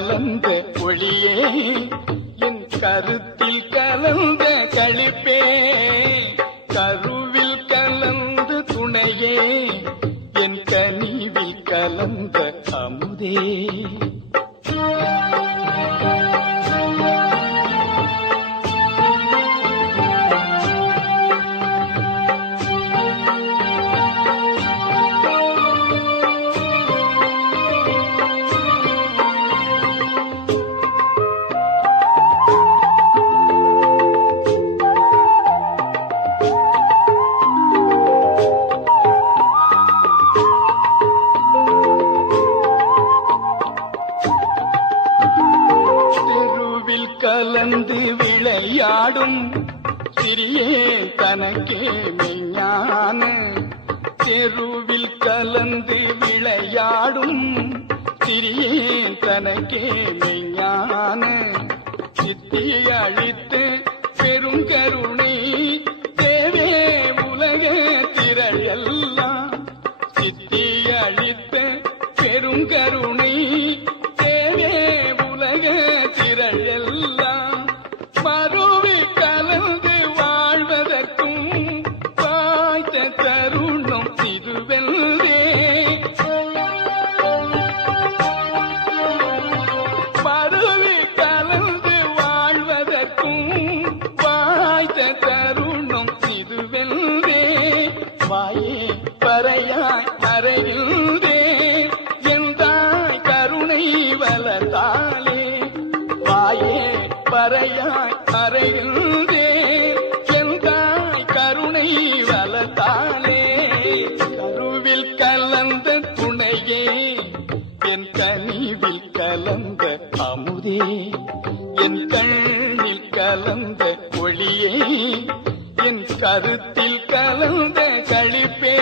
கலந்த ஒளியே என் கருத்தில் கலந்த கழிப்பே. கருவில் கலந்த துணையே என் கனிவில் கலந்த அமுதே. சிறியே தனக்கே மெய்ஞான. தெருவில் கலந்து விளையாடும் சிறியே தனக்கே மெய்ஞான. சித்தி அழித்து பெருங்கருணை என் கருத்தில் கலந்த கழிப்பே